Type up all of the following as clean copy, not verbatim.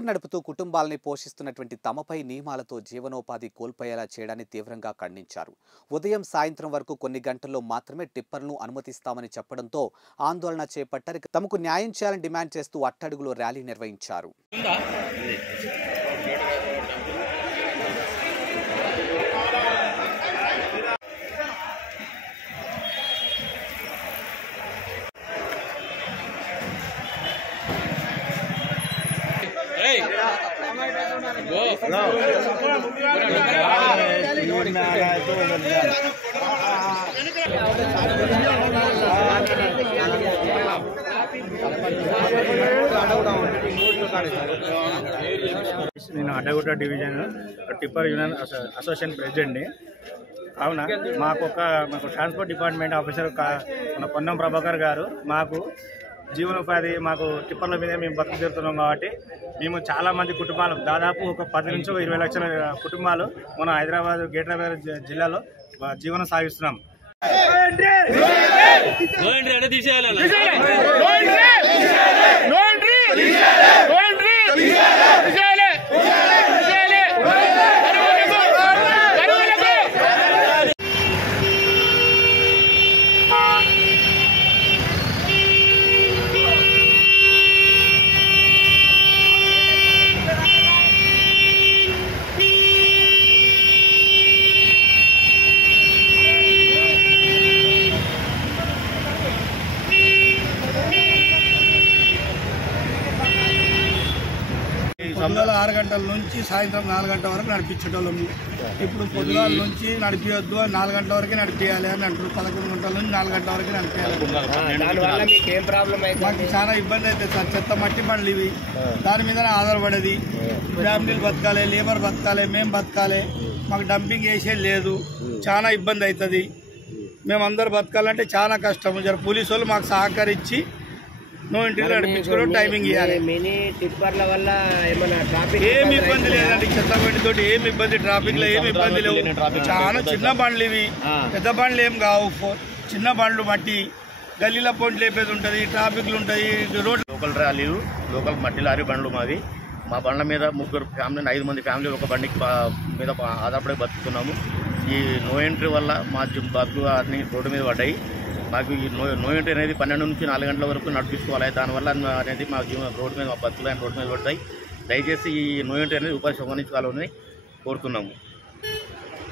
Tipper నడుపుతూ కుటుంబాలని పోషిస్తున్నటువంటి తమపై నియమాలతో జీవనోపాధి కోల్పోయేలా చేయడాన్ని తీవ్రంగా ఖండించారు. ఉదయం సాయంత్రం వరకు కొన్ని గంటల్లో మాత్రమే టిప్పర్లను అనుమతిస్తామని చెప్పడంతో ఆందోళన చేపట్టారు. తమకు న్యాయం చేయాలని డిమాండ్ చేస్తూ అట్టడుగులో ర్యాలీ నిర్వహించారు. నేను Addagutta division tipper union association ప్రెసిడెంట్ని. అవునా, మాకు ట్రాన్స్పోర్ట్ డిపార్ట్మెంట్ ఆఫీసర్ మన పొన్నం ప్రభాకర్ గారు మాకు జీవనోపాధి టిప్పర్ల మీద మేము బతుకు తీరుతున్నాం కాబట్టి మేము చాలామంది కుటుంబాలు దాదాపు ఒక 10 నుంచి 20 లక్షల కుటుంబాలు మన హైదరాబాద్ గ్రేటర్ జిల్లాలో జీవనం సాగిస్తున్నాం. పొద్దుగాల 6 గంటల నుంచి సాయంత్రం 4 గంటల వరకు నడిపించేటోళ్ళము. ఇప్పుడు పొద్దుగాల నుంచి నడిపించొద్దు, 4 గంటల వరకే నడిపించాలి అని అంటారు. 11 గంటల నుంచి 4 గంటల వరకే నడిపించాలి. మాకు చాలా ఇబ్బంది అవుతుంది సార్. చెత్త మట్టి బండ్లు ఇవి, దాని మీదనే ఆధారపడేది. ఫ్యామిలీలు బతకాలి, లేబర్ బతకాలి, మేము బతకాలి. మాకు డంపింగ్ చేసేది లేదు. చాలా ఇబ్బంది అవుతుంది. మేమందరూ బతకాలంటే చాలా కష్టం. జర పోలీసు వాళ్ళు మాకు సహకరించి నో ఇంటికి నడిపించుకోవడం, టైమింగ్ ఇవ్వాలి. మినీ టిప్పర్ల వల్ల ఏమైనా ట్రాఫిక్ ఏమి ఇబ్బంది లేదండి. చెత్త బండి తోటి ఏమి ఇబ్బంది, ట్రాఫిక్ లో ఏమి ఇబ్బంది లేవు. చాలా చిన్న బండ్లు ఇవి, పెద్ద బండ్లు ఏం కావు. చిన్న బండ్లు మట్టి గల్లీల పొంటి లేపేది ఉంటుంది, ట్రాఫిక్లు ఉంటాయి. రోడ్ లోకల్ ర్యాలీలు, లోకల్ మట్టి లారీ బండ్లు మావి. మా బండ్ల మీద 3 ఫ్యామిలీ, 5 మంది ఫ్యామిలీ ఒక బండికి మీద ఆధారపడి బతుకుతున్నాము. ఈ నో ఎంట్రీ వల్ల మా బతుకు అన్ని రోడ్డు మీద పడ్డాయి. మాకు ఈ నో ఎంట్రీ అనేది 12 నుంచి 4 గంటల వరకు నడిపించుకోవాలి. దానివల్ల అనేది మా జీవన రోడ్డు మీద, మా బతుకులు రోడ్డు మీద పడతాయి. దయచేసి ఈ నో ఎంట్రీ అనేది ఉపాధి సంబంధించాలని కోరుతున్నాము.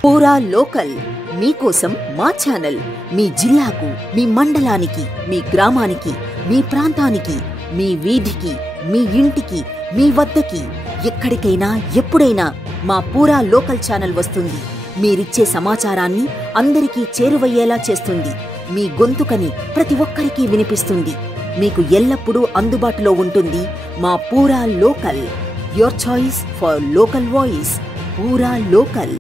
పూరా లోకల్ మీకోసం మా ఛానల్ మీ జిల్లాకు, మీ మండలానికి, మీ గ్రామానికి, మీ ప్రాంతానికి, మీ వీధికి, మీ ఇంటికి, మీ వద్దకి, ఎక్కడికైనా ఎప్పుడైనా మా పూరా లోకల్ ఛానల్ వస్తుంది. మీరిచ్చే సమాచారాన్ని అందరికీ చేరువయ్యేలా చేస్తుంది. మీ గొంతుకని ప్రతి ఒక్కరికి వినిపిస్తుంది. మీకు ఎల్లప్పుడూ అందుబాటులో ఉంటుంది మా పూరా local. Your choice for local voice. పూరా లోకల్.